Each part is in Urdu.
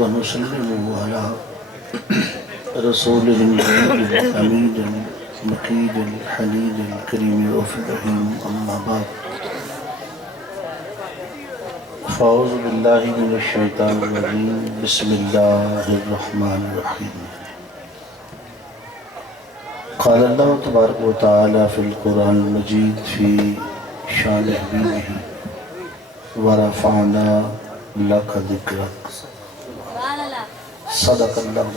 ونسلم على رسوله النبي الأمين المقيد الحميد الكريم الرحيم أما بعد فأعوذ بالله من الشيطان الرجيم بسم الله الرحمن الرحيم قال الله تبارك وتعالى في القرآن المجيد في شان حبيبه ورفعنا لك ذكرك صدق الله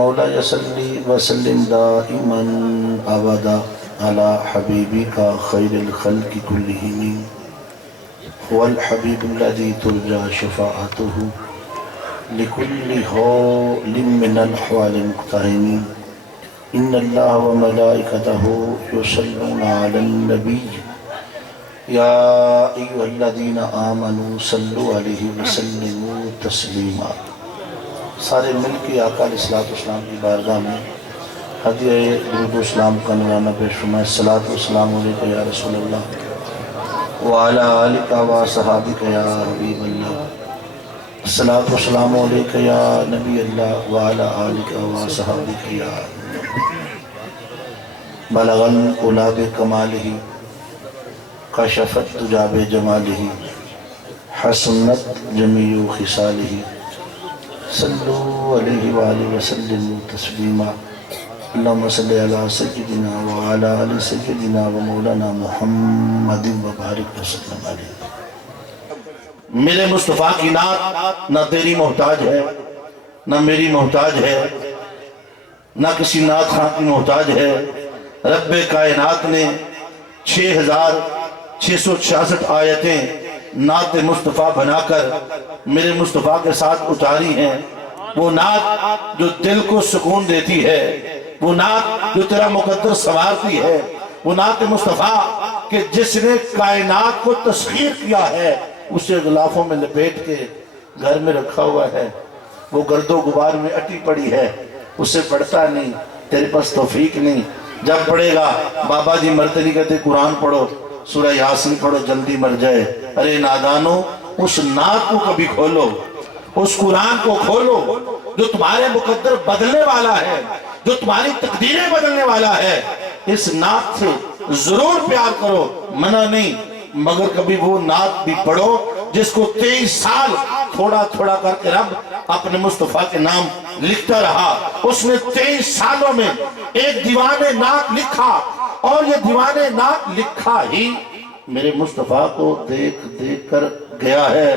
مولاي صلی وسلم دائما ابدا على حبيبك خير الخلق كلهم هو الحبيب الذي ترجى شفاعته لكل حول من الأحوال المقتحمين إن الله وملائكته يصلون على النبي يا أيها الذين آمنوا صلوا عليه وسلموا تسلیما۔ سارے مل کے آقا علیہ السلام کی بارگاہ میں ہدیہ درود و اسلام کا نذرانہ پیش فرمائے۔ الصلاۃ والسلام علیک یا رسول اللہ وعلی آلک وصحابک یا حبیب اللہ۔ الصلاۃ والسلام علیک یا نبی اللہ وعلی آلک وصحابک یا بلغ العلا بکمالہ کشفت دجی بجمالہ حسنت جمیع خصالہ صلو علیہ وآلہ وسلم تسلیما۔ اللہم صلی علی سیدنا وعلی آل سیدنا ومولانا محمد وبارک وسلم علیہ۔ میرے مصطفیٰ کی نعت نہ تیری محتاج ہے نہ میری محتاج ہے نہ کسی نعت خان کی محتاج ہے۔ رب کائنات نے 6666 آیتیں نعت مصطفیٰ بنا کر میرے مصطفیٰ کے ساتھ اتاری ہیں۔ وہ نعت جو دل کو سکون دیتی ہے، وہ نعت جو تیرا مقدر سنوارتی ہے، وہ نعت مصطفیٰ کہ جس نے کائنات کو تسخیر کیا ہے اسے غلافوں میں لپیٹ کے گھر میں رکھا ہوا ہے۔ وہ گرد و غبار میں اٹی پڑی ہے، اسے پڑھتا نہیں، تیرے پاس توفیق نہیں۔ جب پڑھے گا بابا جی مرتے نہیں کہتے قرآن پڑھو، سورہ یاسین پڑھو جلدی مر جائے۔ ارے نادانو، اس نعت کو کبھی کھولو، اس قرآن کو کھولو جو تمہارے مقدر بدلنے والا ہے، جو تمہاری تقدیریں بدلنے والا ہے۔ اس نعت سے ضرور پیار کرو، منع نہیں، مگر کبھی وہ نعت بھی پڑھو جس کو 23 سال تھوڑا تھوڑا کر کے رب اپنے مصطفیٰ کے نام لکھتا رہا۔ اس نے 23 سالوں میں ایک دیوان نعت لکھا، اور یہ دیوان نعت لکھا ہی میرے مصطفیٰ کو دیکھ دیکھ کر گیا ہے۔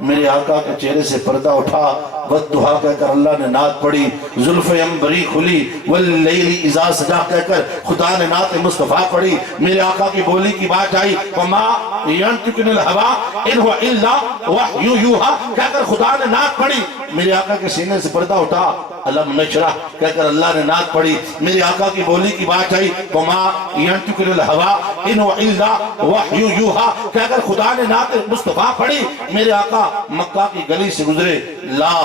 میرے آقا کے چہرے سے پردہ اٹھا، والضحیٰ کہہ کر اللہ نے نعت پڑھی، زلف عنبری کھلی، واللیل اذا سجا کہہ کر خدا نے نعت مصطفیٰ پڑھی۔ میرے آقا کی بولی کی بات آئی، وما ينطق عن الهوى ان هو الا وحی یوحی کہہ کر خدا نے نعت پڑھی۔ میرے آقا کے سینے سے پردہ اٹھا، علم نشرح کہہ کر اللہ نے نعت پڑھی۔ میرے آقا کی بولی کی بات آئی، وما ينطق عن الهوى ان هو الا وحی یوحی کہہ کر خدا نے نعت مصطفیٰ پڑھی۔ میرے آقا مکہ کی گلی سے گزرے، لا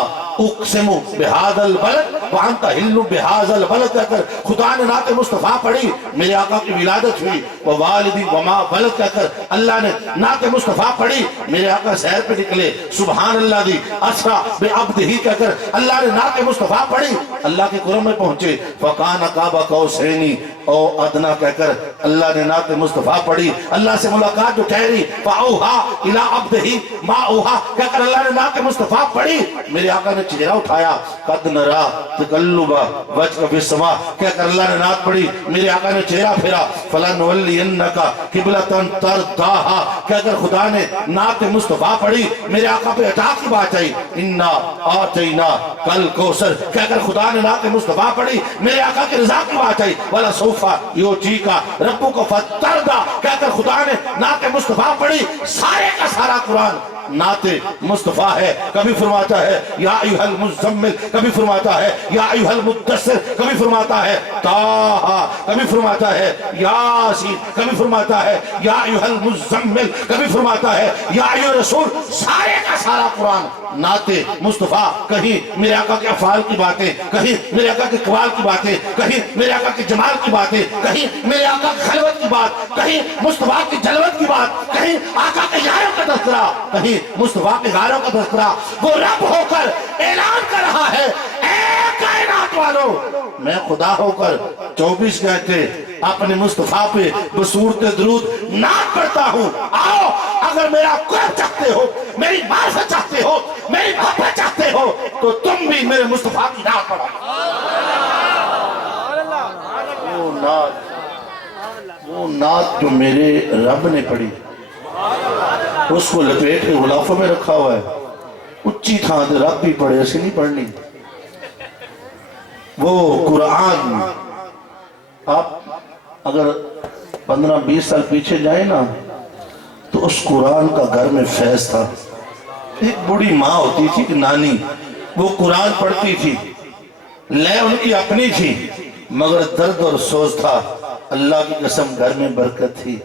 اقسم بہذا البلد وانت حل بہذا البلد کہہ کر خدا نے نعت مصطفیٰ پڑھی۔ میرے آقا کی ولادت ہوئی، ووالدی وما ولد کہہ کر اللہ نے نعت مصطفیٰ پڑھی۔ میرے آقا سیر پہ نکلے، سبحان اللہ دی اسرا بعبدہ کہہ کر اللہ نے نعت مصطفیٰ پڑھی۔ اللہ کے قرب میں پہنچے، فکان قاب قوسین او ادنیٰ کہہ کر اللہ نے نعت مصطفیٰ پڑھی۔ اللہ سے ملاقات جو ٹھہری، فاوحیٰ الی عبدہ ما اوحیٰ کہہ کر اللہ نے نعت مصطفیٰ پڑھی۔ میرے آقا نے چہرہ اٹھایا، قد نرا تقلب وجهک فی السماء کہہ کر اللہ نے نعت پڑھی۔ میرے آقا نے چہرہ پھیرا، فلنولینک قبلۃ ترضاھا کہہ کر خدا نے نعت مصطفیٰ پڑھی۔ میرے آقا پہ عطا کی بات آئی، انا اعطیناک الکوثر کہہ کر خدا نے نعت مصطفیٰ پڑھی۔ میرے آقا کی رضا کی بات آئی، ولسوف یعطیک ربک فترضی کہہ کر خدا نے نعت مصطفیٰ پڑھی۔ سارے کا سارا قرآن نعت مصطفیٰ ہے۔ کبھی فرماتا ہے یا ایھا المزمل، کبھی فرماتا ہے یا ایھا المدثر، کبھی فرماتا ہے طٰہٰ، کبھی فرماتا ہے یاسین، کبھی فرماتا ہے یا ایھا المزمل، کبھی فرماتا ہے یا ایھا الرسول۔ سارے کا سارا قرآن نعت مصطفیٰ۔ کہیں میرے آقا کے افعال کی باتیں، کہیں میرے آقا کے قوال کی باتیں، کہیں میرے آقا کے جمال کی باتیں، کہیں میرے آقا کی خلوت کی بات، کہیں مصطفیٰ کی جلوہ دولت کی بات، کہیں آقا کے یاروں کا تذکرہ، کہیں مصطفیٰ کے غاروں کا تذکرہ، وہ رب ہو کر اعلان کر رہا ہے، اے کائنات والو، میں خدا ہو کر 24 گھنٹے اپنے مصطفیٰ پہ بصورت درود نعت پڑھتا ہوں. آؤ اگر میرا قرب چاہتے ہو، میری معرفت چاہتے ہو، میری محبت چاہتے ہو، تو تم بھی میرے مصطفیٰ کی نعت پڑھو. وہ نعت جو میرے رب نے پڑھی، اس کو لپیٹ کے غلافوں میں رکھا ہوا ہے. اچھی تھا دے رب بھی پڑھے، ایسے نہیں پڑھنی. وہ قرآن آپ اگر 15-20 سال پیچھے جائیں نا تو اس قرآن کا گھر میں فیض تھا. ایک بڑی ماں ہوتی تھی کہ نانی، وہ قرآن پڑھتی تھی، لے ان کی اپنی تھی مگر درد اور سوز تھا. اللہ کی قسم گھر میں برکت تھی،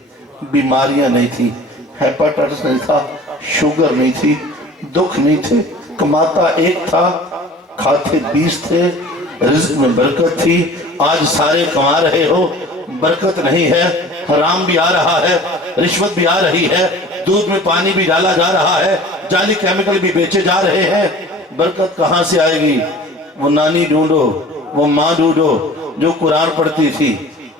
بیماریاں نہیں تھی، ہیپاٹائٹس نہیں تھا، شوگر نہیں تھی، دکھ نہیں تھے. کماتا ایک تھا، کھاتے 20 تھے، رزق میں برکت تھی. آج سارے کما رہے ہو، برکت نہیں ہے، حرام بھی آ رہا ہے، رشوت بھی آ رہی ہے، دودھ میں پانی بھی ڈالا جا رہا ہے، جعلی کیمیکل بھی بیچے جا رہے ہیں. برکت کہاں سے آئے گی؟ وہ نانی ڈھونڈو، وہ ماں ڈھونڈو جو قرآن پڑھتی تھی.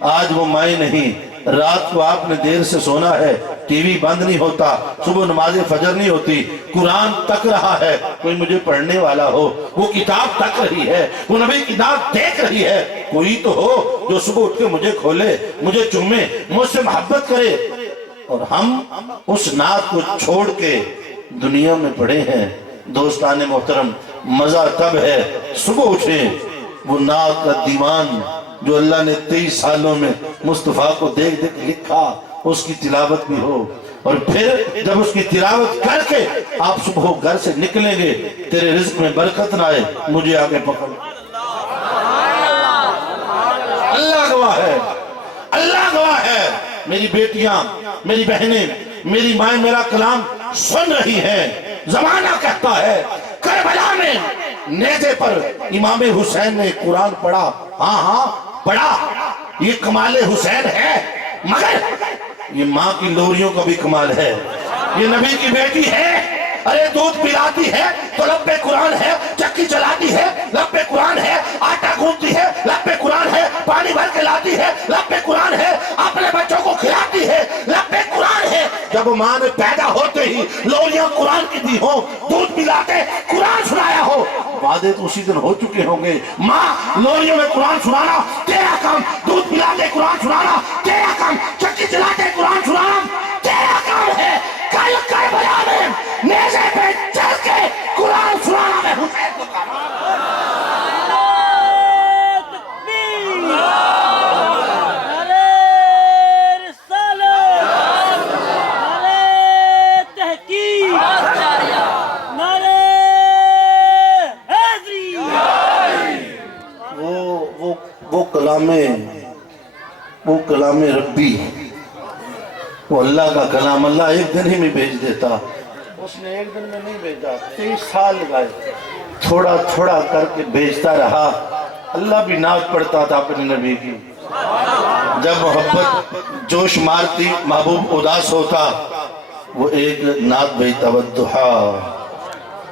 آج وہ مائیں نہیں. رات کو آپ نے دیر سے سونا ہے، ٹی وی بند نہیں ہوتا، صبح نماز فجر نہیں ہوتی، قرآن تک رہا ہے. کوئی مجھے پڑھنے والا ہو، وہ کتاب تک رہی ہے، وہ نبی کتاب دیکھ رہی ہے. کوئی تو ہو جو صبح اٹھ کے مجھے کھولے، مجھے چومے، مجھ سے محبت کرے. اور ہم اس نعت کو چھوڑ کے دنیا میں پڑے ہیں. دوستان محترم، مزہ تب ہے صبح اٹھیں، وہ نعت کا دیوان جو اللہ نے 23 سالوں میں مصطفیٰ کو دیکھ دیکھ لکھا، اس کی تلاوت بھی ہو. اور پھر جب اس کی تلاوت کر کے آپ صبح گھر سے نکلیں گے، تیرے رزق میں برکت نہ آئے، مجھے آگے پکڑ. اللہ گواہ ہے، اللہ گواہ ہے. میری بیٹیاں، میری بہنیں، میری مائیں میرا کلام سن رہی ہیں. زمانہ کہتا ہے کربلا میں نیزے پر امام حسین نے قرآن پڑھا. ہاں ہاں پڑھا، یہ کمال حسین ہے، مگر یہ ماں کی لوریوں کا بھی کمال ہے. یہ نبی کی بیٹی ہے، ارے دودھ پلاتی ہے تو لب پہ قرآن ہے، چکی چلاتی ہے لب پہ قرآن ہے، آٹا گھونتی ہے لب پہ قرآن ہے، پانی بھر کے لاتی ہے لب پہ قرآن ہے، اپنے بچوں کو کھلاتی ہے لب پہ قرآن ہے. جب ماں نے پیدا ہوتے ہی لوریاں قرآن کی دی ہو، دودھ پلاتے قرآن سنایا ہو، وعدے تو اسی دن ہو چکے ہوں گے. ماں لوریوں میں قرآن سنانا تیرا کام، دودھ پلاتے قرآن سنانا تیرا کام، چکی چلاتے قرآن سنانا تیرا کام ہے. کل کربلا میں نیزے پہ چل کے قرآن سنانا میں حسین کو کام. وہ کلام ربی، وہ اللہ کا کلام اللہ ایک دن ہی میں بھیج دیتا. اس نے ایک دن میں نہیں بھیجا، 23 سال لگائے، تھوڑا تھوڑا کر کے بھیجتا رہا. اللہ بھی نعت پڑھتا تھا اپنے نبی کی. جب محبت جوش مارتی، محبوب اداس ہوتا، وہ ایک نعت بھیجتا، والضحیٰ.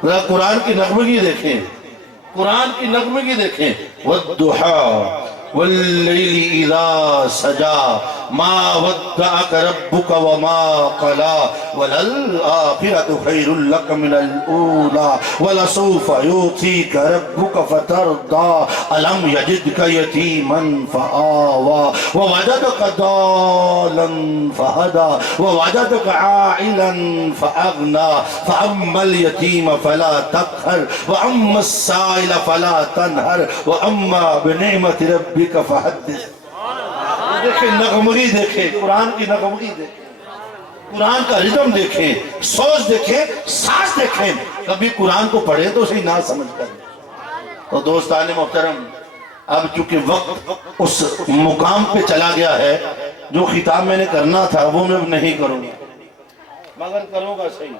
ذرا قرآن کی نغمگی دیکھیں، قرآن کی نغمگی دیکھیں. والضحیٰ واللیل اذا سجا ما ودعک ربک وما قلا وللآخرۃ خیر لک من الاولی ولسوف یعطیک ربک فترضی الم یجدک یتیما فآوی ووجدک ضالا فہدی ووجدک عائلا فأغنی فأما الیتیم فلا تقہر واما السائل فلا تنہر واما بنعمت ربک کا فحدث. دیکھیں نغمگی، دیکھیں قرآن کی نغمگی، دیکھیں قرآن کا ردم، دیکھیں سوز، دیکھیں ساز، دیکھیں. کبھی قرآن کو پڑھیں تو اسے نہ سمجھ کر. تو دوستان محترم، اب چونکہ وقت اس مقام پہ چلا گیا ہے، جو خطاب میں نے کرنا تھا وہ میں نہیں کروں گا، مگر کروں گا صحیح،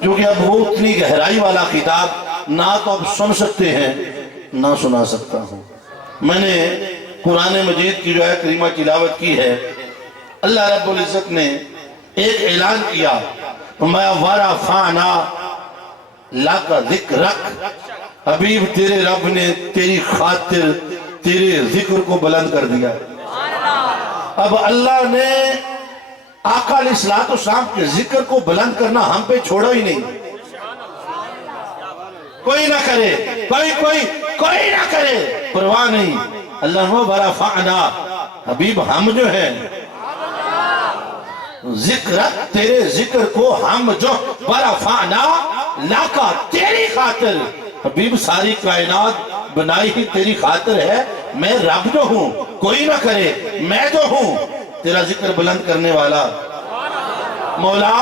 کیونکہ اب وہ اتنی گہرائی والا خطاب نہ تو اب سن سکتے ہیں نہ سنا سکتا ہوں. میں نے قرآن مجید کی جو ہے کریمہ تلاوت کی ہے. اللہ رب العزت نے ایک اعلان کیا میں ورفعنا لک ذکرک، حبیب تیرے رب نے تیری خاطر تیرے ذکر کو بلند کر دیا۔ اب اللہ نے آقا علیہ السلام کے ذکر کو بلند کرنا ہم پہ چھوڑا ہی نہیں۔ کوئی نہ کرے، کوئی نہ کرے، پرواہ نہیں۔ اللہ ورفعنا، حبیب ہم جو ہیں ذکر تیرے ذکر کو ہم جو ورفعنا لاکا تیری خاطر، حبیب ساری کائنات بنائی ہی تیری خاطر ہے۔ میں رب جو ہوں، کوئی نہ کرے، میں جو ہوں تیرا ذکر بلند کرنے والا۔ مولا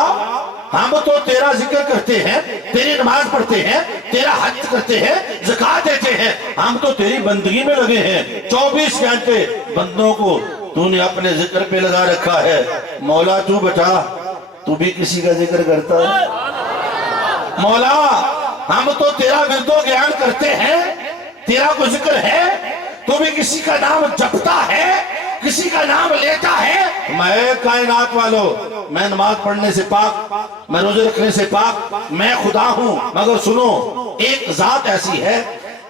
ہم تو تیرا ذکر کرتے ہیں، تیری نماز پڑھتے ہیں، تیرا حج کرتے ہیں، زکوٰۃ دیتے ہیں، ہم تو تیری بندگی میں لگے ہیں۔ 24 گھنٹے بندوں کو تو نے اپنے ذکر پہ لگا رکھا ہے۔ مولا تو بتا، تو بھی کسی کا ذکر کرتا ہے؟ مولا ہم تو تیرا ورد و گیان کرتے ہیں، تیرا کوئی ذکر ہے، تو بھی کسی کا نام جپتا ہے، کسی کا نام لیتا ہے؟ میں کائنات والو، میں نماز پڑھنے سے پاک، میں روزے رکھنے سے پاک، میں خدا ہوں، مگر سنو ایک ذات ایسی ہے،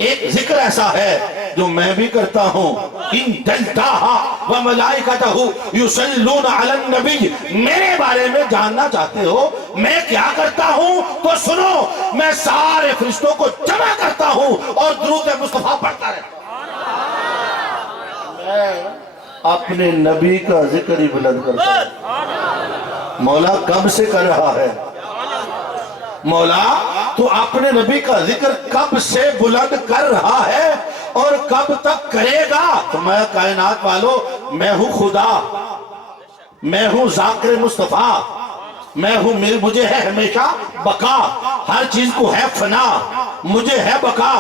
ایک ذکر ایسا ہے جو میں بھی کرتا ہوں۔ ان دلتاہا وملائکتہ یصلون علی النبی، میرے بارے میں جاننا چاہتے ہو میں کیا کرتا ہوں تو سنو، میں سارے فرشتوں کو جمع کرتا ہوں اور درود مصطفیٰ پڑھتا رہتا ہوں۔ میں اپنے نبی کا ذکر ہی بلند کرتا ہوں۔ مولا کب سے کر رہا ہے؟ مولا تو اپنے نبی کا ذکر کب سے بلند کر رہا ہے اور کب تک کرے گا؟ تو میں کائنات والو، میں ہوں خدا، میں ہوں ذاکر مصطفیٰ، میں ہوں، مجھے ہے ہمیشہ بقا، ہر چیز کو ہے فنا، مجھے ہے بقا،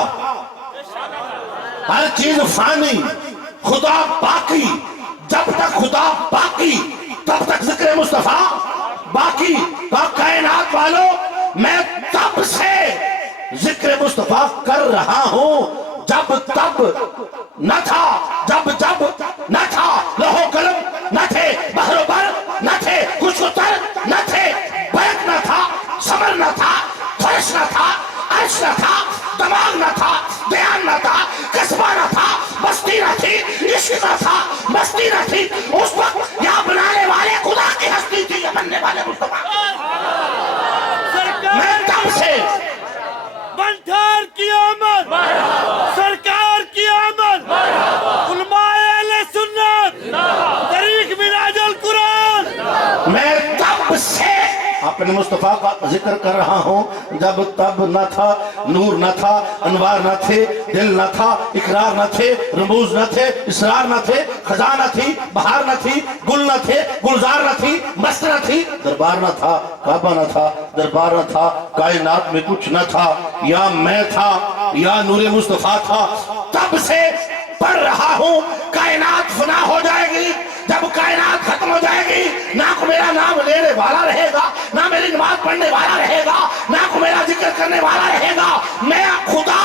ہر چیز فانی، خدا باقی، جب تک خدا باقی تب تک ذکر مصطفیٰ باقی۔ کائنات والو میں تب سے ذکر مصطفیٰ کر رہا ہوں جب تب نہ تھا، جب نہ تھا، لوح قلم نہ تھے، بحر و بر نہ تھے، کچھ اتر نہ تھے، بیت نہ تھا، سمر نہ تھا، فرش نہ تھا، عرش نہ تھا، دماغ نہ تھا، دھیان نہ تھا، قصبہ نہ تھا، بستی نہ تھی، عشق نہ تھا، مستی نہ تھی، اس وقت یا بنانے والے خدا کی ہستی تھی یا بننے والے مصطفیٰ۔ میں تب سے بنٹھار کی آمد، سرکار کی آمد، علماء اہل سنت، طریق مناج القرآن، میں تب سے اپنے مصطفیٰ کا ذکر کر رہا ہوں جب تب نہ تھا، نور نہ تھا، انوار نہ تھے، دل نہ تھا، اقرار نہ تھے، رموز نہ تھے، اسرار نہ تھے، خزانہ تھی، بہار نہ تھی، گل نہ تھے، گلزار نہ تھی، مست نہ تھی، دربار نہ تھا، کعبہ نہ تھا، دربار نہ تھا، کائنات میں کچھ نہ تھا، یا میں تھا یا نور مصطفیٰ تھا۔ تب سے پڑھ رہا ہوں، کائنات فنا ہو جائے گی، جب کائنات ختم ہو جائے گی نہ کو میرا نام لینے والا رہے گا، نہ میری نماز پڑھنے والا رہے گا، نہ کو میرا ذکر کرنے والا رہے گا، میں خدا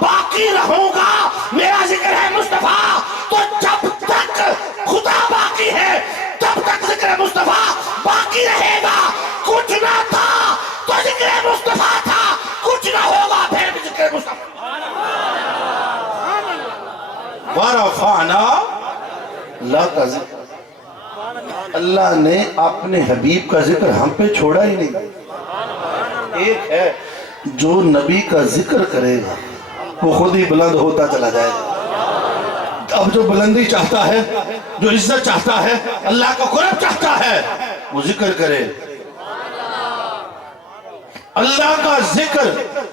باقی رہوں گا، میرا ذکر ہے مصطفیٰ۔ تو جب تک خدا باقی ہے تب تک ذکر مصطفیٰ باقی رہے گا۔ کچھ نہ تھا تو ذکر مصطفیٰ تھا، کچھ نہ ہوگا پھر بھی ذکر مصطفیٰ۔ ورفعنا لک ذکر، اللہ نے اپنے حبیب کا ذکر ہم پہ چھوڑا ہی نہیں۔ ایک ہے جو نبی کا ذکر کرے گا وہ خود ہی بلند ہوتا چلا جائے گا۔ اب جو بلندی چاہتا ہے، جو عزت چاہتا ہے، اللہ کا قرب چاہتا ہے، وہ ذکر کرے۔ اللہ کا ذکر،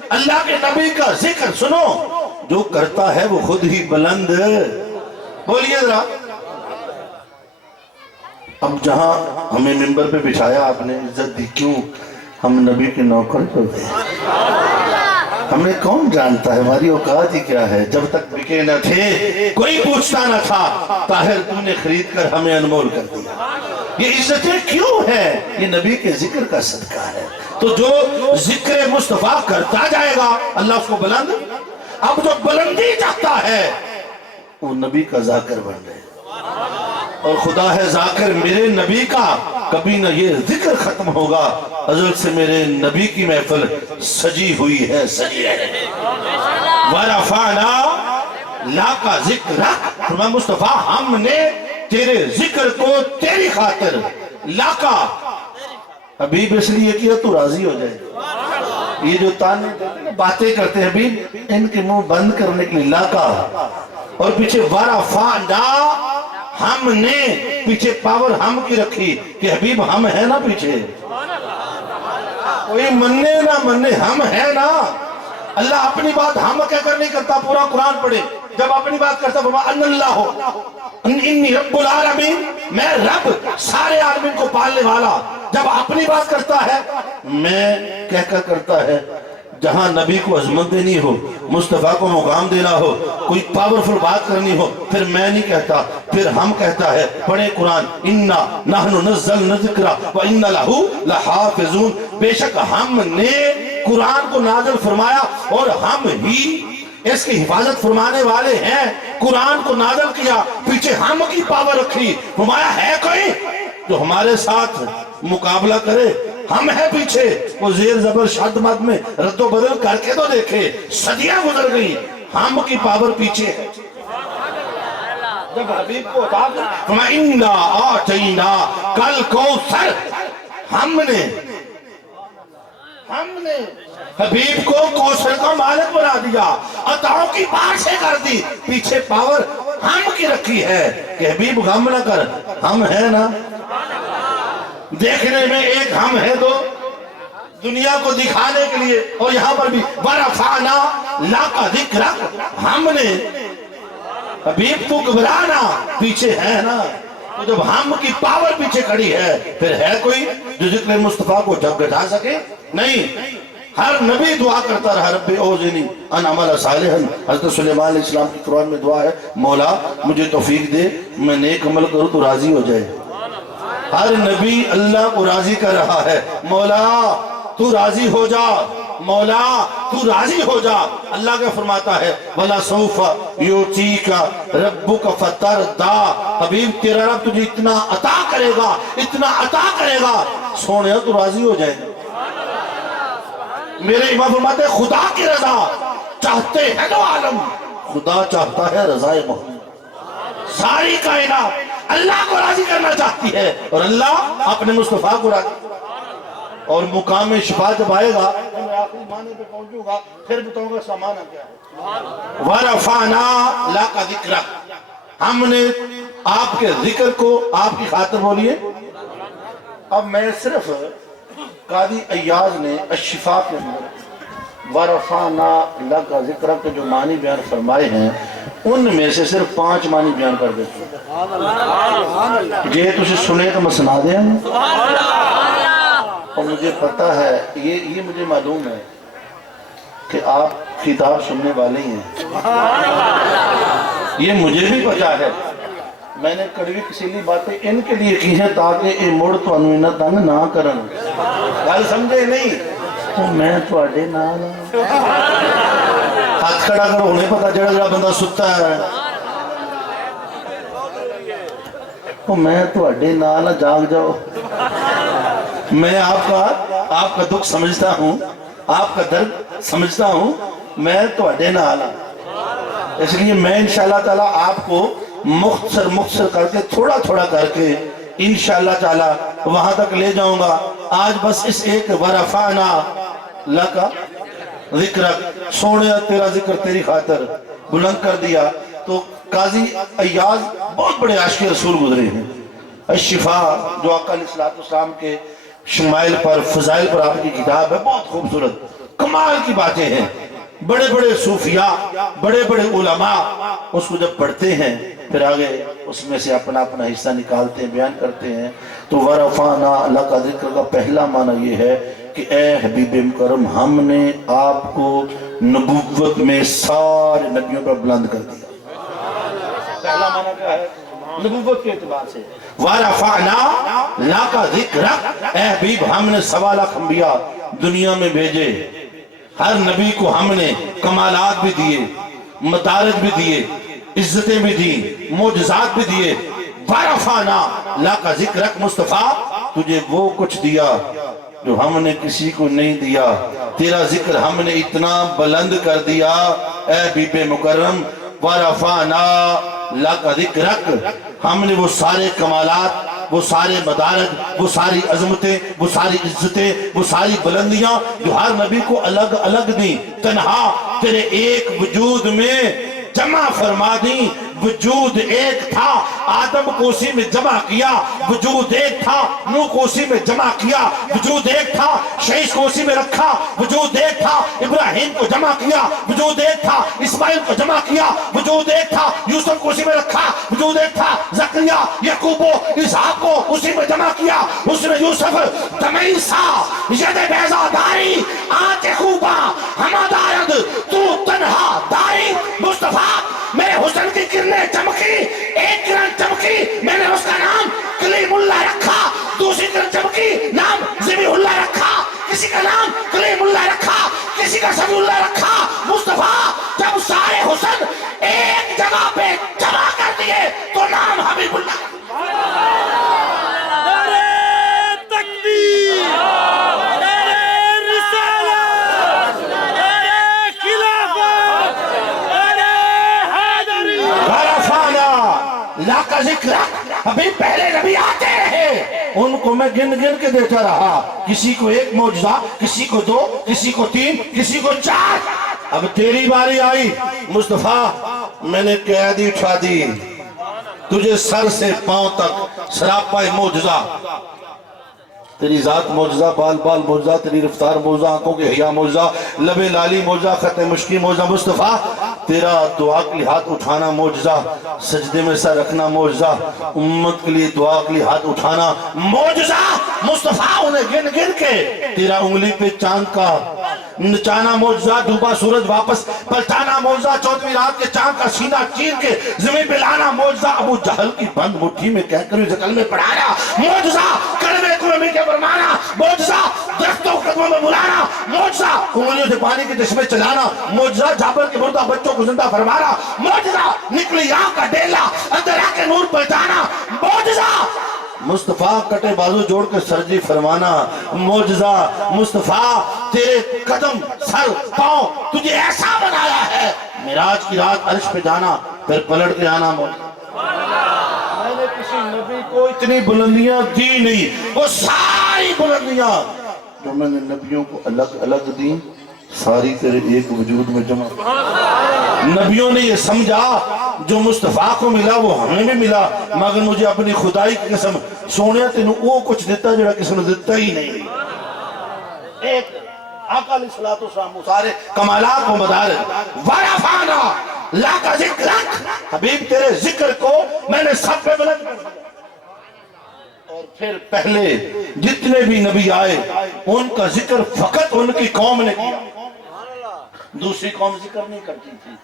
اللہ کے نبی کا ذکر سنو، جو کرتا ہے وہ خود ہی بلند۔ بولیے ذرا۔ اب جہاں ہمیں منبر پہ بٹھایا آپ نے، عزت دی، کیوں؟ ہم نبی کے نوکر تو تھے، ہمیں کون جانتا ہے، ہماری اوقات ہی کیا ہے۔ جب تک بکے نہ تھے کوئی پوچھتا نہ تھا، طاہر تو نے خرید کر ہمیں انمول کر دیا۔ یہ عزتیں کیوں ہیں؟ یہ نبی کے ذکر کا صدقہ ہے۔ تو جو ذکر مصطفیٰ کرتا جائے گا اللہ اس کو بلند، اب جو بلندی چاہتا ہے وہ نبی کا ذاکر بن گئے، اور خدا ہے ذاکر میرے نبی کا، کبھی نہ یہ ذکر ختم ہوگا حضرت سے میرے نبی کی محفل سجی ہوئی ہے سجی ہے ورفعنا لاکا ذکر فرمایا مصطفیٰ ہم نے تیرے ذکر کو تیری خاطر لاکا حبیب اس لیے کیا تو راضی ہو جائے یہ جو تانے باتیں کرتے ہیں حبیب ان کے منہ بند کرنے کے لیے لاکا اور پیچھے ورفعنا ہم نے پیچھے پاور ہم کی رکھی کہ حبیب ہم ہیں نا پیچھے کوئی مننے نہ مننے ہم ہیں نا اللہ اپنی بات ہم کہہ کر نہیں کرتا پورا قرآن پڑھے جب اپنی بات کرتا ان اللہ ہو انی رب العالمین میں رب سارے عالمین کو پالنے والا جب اپنی بات کرتا ہے میں کہہ کر کرتا ہے جہاں نبی کو عظمت دینی ہو مصطفیٰ کو مقام دینا ہو کوئی پاورفل بات کرنی ہو پھر میں نہیں کہتا پھر ہم کہتا ہے پڑھے قرآن انا نحن نزلنا الذکر وانا لہ لحافظون بے شک ہم نے قرآن کو نازل فرمایا اور ہم ہی اس کی حفاظت فرمانے والے ہیں قرآن کو نازل کیا پیچھے ہم کی پاور رکھی فرمایا ہے کوئی جو ہمارے ساتھ مقابلہ کرے ہم ہیں پیچھے وہ زیر زبر شد مد میں رد و بدل کر کے تو دیکھے صدیاں گزر گئی ہم کی پاور پیچھے ہے جب حبیب کو اٹھا کر فرمایا انا آتینا کل کوثر ہم نے حبیب کو کوثر کا مالک بنا دیا عطاؤں کی بار سے کر دی پیچھے پاور ہم کی رکھی ہے کہ حبیب غم نہ کر ہم ہیں نا دیکھنے میں ایک ہم ہے تو دنیا کو دکھانے کے لیے اور یہاں پر بھی ورفعنا لاکا ذکر ہم نے حبیب تو گھبرانا پیچھے ہے نا تو جب ہم کی پاور پیچھے کھڑی ہے پھر ہے کوئی جو ذکر مصطفیٰ کو جھگٹا سکے نہیں ہر نبی دعا کرتا رہا رب اوزنی ان عمل صالحا حضرت سلیمان علیہ السلام کی قرآن میں دعا ہے مولا مجھے توفیق دے میں نیک عمل کروں تو راضی ہو جائے ہر نبی اللہ کو راضی کر رہا ہے مولا تو راضی ہو جا مولا تو راضی ہو جا اللہ کا فرماتا ہے وَلَا سَوْفَ يُعْتِيكَ رَبُّكَ فَتَرْضَىٰ حبیب تیرا رب تجھے اتنا عطا کرے گا سونے تو راضی ہو جائے میرے امام فرماتے ہیں خدا کی رضا چاہتے ہیں تو عالم خدا چاہتا ہے رضا محمد ساری کائنات اللہ کو راضی کرنا چاہتی ہے اور اللہ اپنے مصطفیٰ کو راضی اور مقام شفاعت جب آئے گا میں آخری معنی پہ پہنچوں گا پھر بتاؤں گا سامانہ کیا ہے ورفعنا لاکا ذکر ہم نے آپ کے ذکر کو آپ کی خاطر بولیے اب میں صرف قاضی ایاز نے الشفاء کے اندر ورفعنا لاکا ذکر کے جو معنی بیان فرمائے ہیں ان میں سے صرف 5 معنی بیان کر دیتے ہیں یہ تجھے سنے تو میں سنا دیا اور مجھے پتا ہے یہ مجھے معلوم ہے کہ آپ خطاب سننے والے ہیں یہ مجھے بھی پتا ہے میں نے کڑوی کسیلی باتیں ان کے لیے کی ہیں تاکہ یہ مڑ تو انوینہ تنگ نہ کرن گل سمجھے نہیں تو میں تو اڈے نال ہاتھ کھڑا کرو انہیں پتا جڑا بندہ ستا ہے تو میں تو اڈے نال جاگ جاؤ میں آپ کا دکھ سمجھتا ہوں آپ کا درد سمجھتا ہوں میں تو اڈے نال اس لیے میں انشاءاللہ تعالیٰ آپ کو مختصر کر کے تھوڑا کر کے انشاءاللہ تعالیٰ وہاں تک لے جاؤں گا آج بس اس ایک ورفعنا لکا ذکرک سونے تیرا ذکر تیری خاطر بلند کر دیا تو قاضی ایاز بہت بڑے عاشق رسول گزرے ہیں الشفاء جو آقا علیہ السلام کے شمائل پر فضائل پر آپ کی کتاب ہے بہت خوبصورت کمال کی باتیں ہیں بڑے بڑے صوفیاء بڑے بڑے علماء اس کو جب پڑھتے ہیں پھر آگے اس میں سے اپنا حصہ نکالتے ہیں بیان کرتے ہیں تو ورفعنا لکا ذکر کا پہلا معنی یہ ہے کہ اے حبیب مکرم ہم نے آپ کو نبوت میں سارے نبیوں پر بلند کر دیا پہلا معنی کیا ہے نبوت کے اعتبار سے ورفعنا لکا ذکر اے حبیب ہم نے 1.25 لاکھ انبیاء دنیا میں بھیجے ہر نبی کو ہم نے کمالات بھی دیے مدارج بھی دیے عزتیں بھی دی معجزات بھی دیے ورفعنا لکا ذکرک مصطفیٰ تجھے وہ کچھ دیا جو ہم نے کسی کو نہیں دیا، تیرا ذکر ہم نے اتنا بلند کر دیا اے بیب مکرم، وَرَفَعْنَا لَكَ ذِكْرَكَ، ہم نے وہ سارے کمالات، وہ سارے مدارج، وہ ساری عظمتیں، وہ ساری عزتیں، وہ ساری بلندیاں جو ہر نبی کو الگ الگ دیں، تنہا تیرے ایک وجود میں جمع فرما دیں۔ وجود ایک تھا، آدم کو اسی میں جمع کیا، وجود ایک تھا، نوح کو اسی میں جمع کیا، وجود ایک تھا، شیش کو اسی میں رکھا، وجود ایک تھا، ابراہیم کو جمع کیا، وجود ایک تھا، اسماعیل کو جمع کیا، وجود ایک تھا، یوسف کو اسی میں رکھا، وجود ایک تھا، زکریا، یعقوب و اسحاق کو اسی میں جمع کیا، اس میں یوسف تمیسا ید بیضا داری آنچ خوبا ہما دارد تو تنہا داری، مصطفیٰ میرے حسن کی کرنیں چمکی، ایک کرن چمکی میں نے اس کا نام کلیم اللہ رکھا، دوسری کرن چمکی نام ذبیح اللہ رکھا، کسی کا نام کلیم اللہ رکھا، کسی کا سمیع اللہ رکھا۔ مصطفیٰ جب سارے حسن ایک جگہ پہ جمع کر دیے تو نام حبیب اللہ۔ نعرہ تکبیر، نعرہ رسالت، نعرہ خلافت، نعرہ حیدری۔ غرفانا لاکا ذکر، ابھی پہلے نبی آتے رہے، ان کو میں گن گن کے دیتا رہا، کسی کو ایک معجزہ، کسی کو دو، کسی کو تین، کسی کو چار۔ اب تیری باری آئی مصطفیٰ، میں نے قیدی اٹھا دی، تجھے سر سے پاؤں تک سراپا معجزہ، تیری ذات معجزہ، بال بال معجزہ، تیری رفتار معجزہ، آنکھوں کے حیا معجزہ، لب لالی معجزہ، خط مشکی معجزہ۔ مصطفیٰ تیرا دعا کے لیے ہاتھ اٹھانا معجزہ، سجدے میں سر رکھنا معجزہ، امت کے لیے دعا کے لیے ہاتھ اٹھانا معجزہ۔ مصطفیٰ انہیں گن گن کے تیرا انگلی پہ چاند کا نچانا معجزہ، ڈوبا سورج واپس پلٹانا معجزہ، 14ویں رات کے چاند کا سینہ چیر کے زمین پہ لانا معجزہ، ابو جہل کی بند مٹھی میں کہہ کر اسے کلمے پڑھانا معجزہ، کلمے کو میٹھے فرمانا معجزہ، درختوں کو قدموں میں بلانا معجزہ، انگلیوں سے پانی کے چشمے چلانا معجزہ، جابر کے مردہ بچوں کو زندہ فرمانا معجزہ، نکلی آنکھ کا ڈیلا اندر آ کے نور پہنچانا معجزہ، مصطفیٰ کٹے بازو جوڑ کے سرجری فرمانا معجزہ، مصطفیٰ تیرے قدم سر پاؤں تجھے ایسا بنایا ہے، معراج کی رات عرش پہ جانا پھر پلٹ کے آنا معجزہ۔ میں نے کسی نبی کو اتنی بلندیاں دی نہیں، وہ ساری بلندیاں جو میں نے نبیوں کو الگ الگ دی ساری تیرے ایک وجود میں جمع۔ نبیوں نے یہ سمجھا جو مصطفیٰ کو ملا وہ ہمیں بھی ملا، مگر مجھے اپنی خدائی کی قسم سونے تینوں وہ کچھ دیتا جڑا کسی نے دیتا ہی نہیں۔ ایک آقا علیہ السلام سارے کمالات و مدارج، وَرَفَعْنَا لَكَ ذِكْرَكَ، حبیب تیرے ذکر کو میں نے سب پہ بلند کر دیا۔ اور پھر پہلے جتنے بھی نبی آئے ان کا ذکر فقط ان کی قوم نے کیا، دوسری قوم ذکر نہیں کرتی تھی۔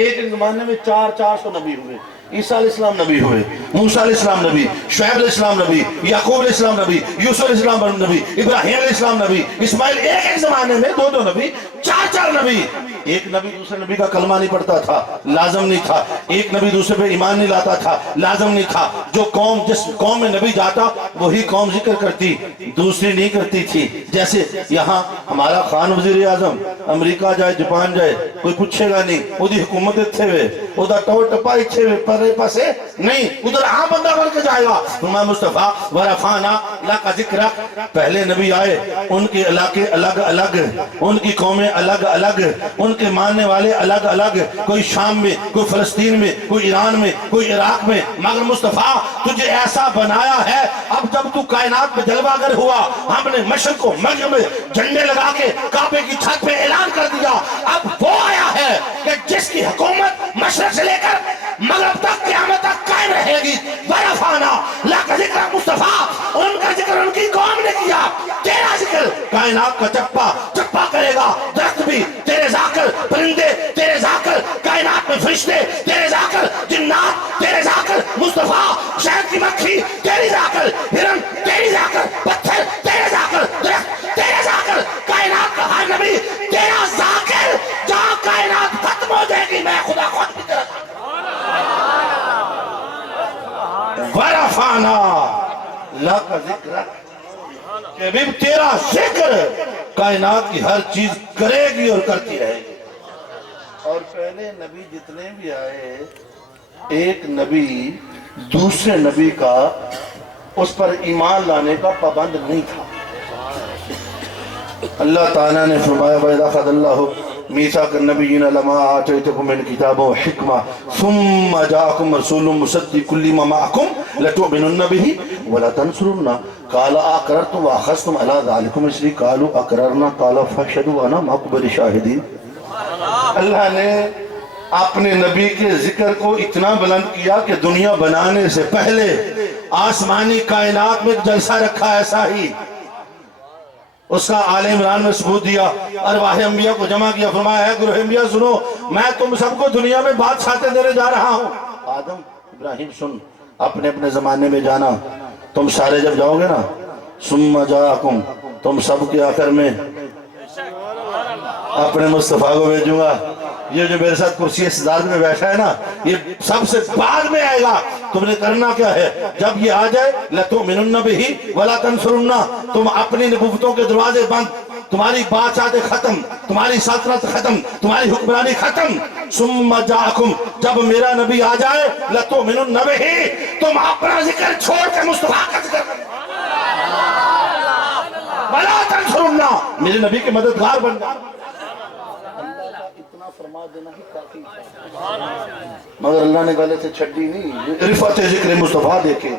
ایک زمانے میں 400 نبی ہوئے، عیسیٰ علیہ السلام نبی ہوئے، موسیٰ علیہ السلام نبی، شعیب علیہ السلام نبی، یعقوب علیہ السلام نبی، یوسف علیہ السلام نبی، ابراہیم علیہ السلام نبی، اسماعیل، ایک زمانے میں 2 نبی، 4 نبی۔ ایک نبی دوسرے نبی کا کلمہ نہیں پڑھتا تھا، لازم نہیں تھا، ایک نبی دوسرے پہ ایمان نہیں لاتا تھا، لازم نہیں تھا، جو قوم جس قوم میں نبی جاتا وہی قوم ذکر کرتی، دوسری نہیں کرتی تھی۔ جیسے یہاں ہمارا خان وزیر اعظم امریکہ جائے جاپان جائے کوئی پوچھے گا نہیں، وہ دی حکومت اتھے ہوئے، وہ دا ٹور ٹپا اتھے ہوئے پرے پاسے نہیں، ادھر عام بندہ بن کے جائے گا۔ فرمایا مصطفیٰ وَرَفَعْنَا لَكَ ذِكْرَكَ، پہلے نبی آئے ان کے علاقے الگ الگ، ان کی قومیں الگ الگ، ان کے ماننے والے الگ الگ، کوئی شام میں، کوئی فلسطین میں، کوئی ایران میں، کوئی عراق میں، مگر مصطفیٰ تجھے ایسا بنایا ہے اب جب تو کائنات میں جلوہ گر ہوا، ہم نے مشرق و مغرب میں جھنڈے لگا کے کعبے کی چھت پہ اعلان کر دیا، اب وہ آیا ہے کہ جس کی حکومت مشرق سے لے کر مغرب تک قیامت تک قائم رہے گی۔ وَرَفَعْنَا لَكَ ذِكْرَكَ، مصطفیٰ ان کا ذکر ان کی قوم نے کیا، تیرا ذکر کائنات کا چپا چپا کرے گا، درخت بھی تیرے ذاکر، پرندے تیرے ذاکر، کائنات میں فرشتے تیرے ذاکر، جنات تیرے ذاکر، مصطفیٰ شہد کی مکھی تیری ذاکر، ہرن تیری ذاکر، پتھر تیرے ذاکر، درخت تیرے ذاکر، کائنات کا ہر نبی تیرا ذاکر، جہاں کائنات ختم ہو جائے گی میں خدا خود بھی تیرا ذاکر۔ وَرَفَعْنَا لَكَ ذِكْرَكَ، کہ بھی تیرا ذکر کائنات کی ہر چیز کرے گی اور کرتی رہے گی. اور پہلے نبی جتنے بھی آئے ایک نبی دوسرے نبی کا اس پر ایمان لانے کا پابند نہیں تھا. اللہ تعالیٰ نے فرمایا وَإِذَا أَخَذَ اللَّهُ مِيثَاقَ النَّبِيِّينَ لَمَا آتَيْتُكُم مِّنَ الْكِتَابِ وَالْحِكْمَةِ ثُمَّ جَاءَكُمْ رَسُولٌ مُصَدِّقٌ لِّمَا مَعَكُمْ لَتُؤْمِنُنَّ بِهِ وَلَتَنصُرُنَّهُ قَالَ أَأَقْرَرْتُمْ وَأَخَذْتُمْ عَلَىٰ ذَٰلِكُمْ إِصْرِي قَالُوا أَقْرَرْنَا قَالَ فَاشْهَدُوا وَأَنَا مَعَكُمْ مِنَ الشَّاهِدِينَ. اللہ نے اپنے نبی کے ذکر کو اتنا بلند کیا کہ دنیا بنانے سے پہلے آسمانی کائنات میں جلسہ رکھا ایسا ہی. اس کا آل عمران میں ثبوت دیا، ارواح انبیاء کو جمع کیا، فرمایا ہے گروہ انبیاء سنو، میں تم سب کو دنیا میں بادشاہتیں دینے جا رہا ہوں. آدم ابراہیم سن، اپنے اپنے زمانے میں جانا، تم سارے جب جاؤ گے نا ثم جاءکم، تم سب کے آخر میں اپنے مصطفیٰ کو بھیجوں گا. یہ جو میرے ساتھ کرسی صدارت میں بیٹھا ہے نا یہ سب سے بعد میں آئے گا. تم نے کرنا کیا ہے جب یہ آ جائے لَتُؤْمِنُنَّ بِهِ وَلَا تَنْصُرُنَّهُ، تم اپنی نبوتوں کے دروازے بند، تمہاری بادشاہت ختم، تمہاری سلطنت ختم، تمہاری حکمرانی ختم. ثُمَّ جَاءَكُمْ، جب میرا نبی آ جائے لَتُؤْمِنُنَّ بِهِ، تم اپنا ذکر چھوڑ کے مصطفیٰ کا ذکر کرو. وَلَا تَنْصُرُنَّهُ، میرے نبی کے مددگار بن جائے. فرما دینا ہی کافی مگر اللہ نے گلے سے چھڑی نہیں. رفعت ذکر مصطفیٰ دیکھے.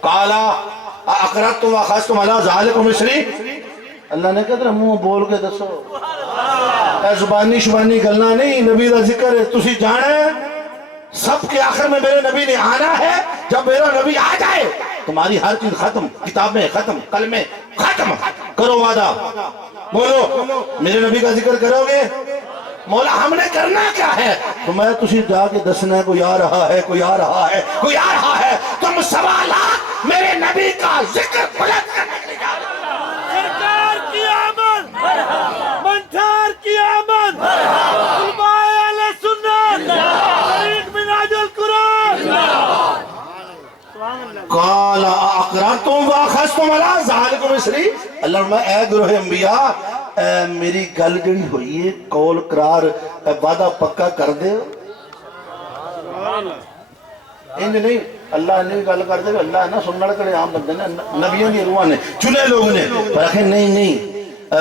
قالا اقررتم واخذتم علی ذالکم اصری، اللہ نے کہا منہ بول کے دسو، اے زبانی شبانی گلنا نہیں، نبی کا ذکر ہے. تسی جانے سب کے آخر میں میرے نبی نے آنا ہے. جب میرا نبی آ جائے تمہاری ہر چیز ختم، کتابیں ختم، کلمے ختم. کرو وعدہ، بولو میرے نبی کا ذکر کرو گے. مولا ہم نے کرنا کیا ہے؟ تو میں تسی جا کے دسنا ہے کوئی آ رہا ہے، کوئی آ رہا ہے، کوئی آ رہا ہے. تم سوالات میرے نبی کا ذکر بلند کرنے کے لیے جا رہے ہو. سرکار کی آمد، منٹھار کی آمد، علماء اہل سنت، طریق منہاج القرآن. قال اقررتم واخذتم علی ذالکم اصری، اللہ نے اے گروہ انبیاء میری گل جڑی ہوئی ہے قول قرار وعدہ پکا کر دے. انج نہیں اللہ نے گل کر دے اللہ نہ سننے والے عام بندے نے نبیوں کی روح نے چنے لوگ نے پر کہ نہیں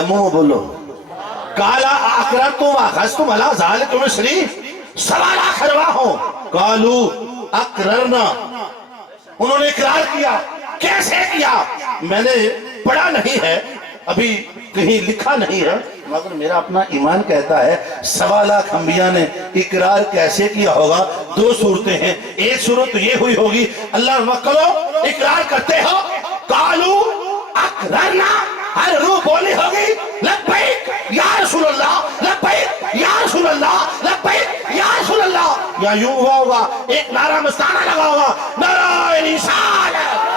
منہ بولو. قال اقررتم واخذتم علی ذالکم اصری، سوال آخروا ہو. قالوا اقررنا، انہوں نے اقرار کیا. کیسے کیا میں نے پڑھا نہیں ہے، ابھی کہیں لکھا نہیں ہے، مگر میرا اپنا ایمان کہتا ہے 1.25 لاکھ انبیاء نے اقرار کیسے کیا ہوگا. 2 صورتیں ہیں، ایک صورت تو یہ ہوئی ہوگی اللہ وکلو اقرار کرتے ہو قالو اقررنا، ہر روح بولی ہوگی لبیک یا رسول اللہ، لبیک یا رسول اللہ، لبیک یا رسول اللہ. یا یوں ہوا ہوگا ایک نعرہ مستانہ لگا ہوگا نعرہ رسالت.